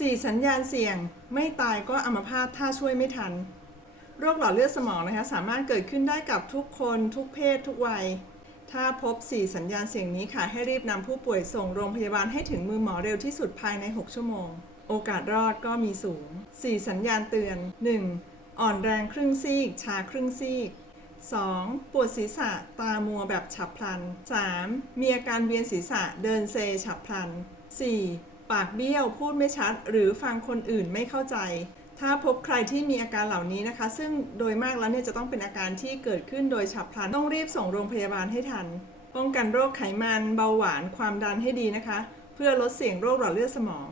4. สัญญาณเสี่ยงไม่ตายก็อัมพาตถ้าช่วยไม่ทันโรคหลอดเลือดสมองนะคะสามารถเกิดขึ้นได้กับทุกคนทุกเพศทุกวัยถ้าพบ 4 สัญญาณเสี่ยงนี้ค่ะให้รีบนำผู้ป่วยส่งโรงพยาบาลให้ถึงมือหมอเร็วที่สุดภายใน 6 ชั่วโมงโอกาสรอดก็มีสูง 4 สัญญาณเตือน 1. อ่อนแรงครึ่งซีกชาครึ่งซีก 2. ปวดศีรษะตามัวแบบฉับพลัน 3. มีอาการเวียนศีรษะเดินเซฉับพลัน 4. ปากเบี้ยวพูดไม่ชัดหรือฟังคนอื่นไม่เข้าใจถ้าพบใครที่มีอาการเหล่านี้นะคะซึ่งโดยมากแล้วเนี่ยจะต้องเป็นอาการที่เกิดขึ้นโดยฉับพลันต้องรีบส่งโรงพยาบาลให้ทันป้องกันโรคไขมันเบาหวานความดันให้ดีนะคะเพื่อลดเสี่ยงโรคหลอดเลือดสมอง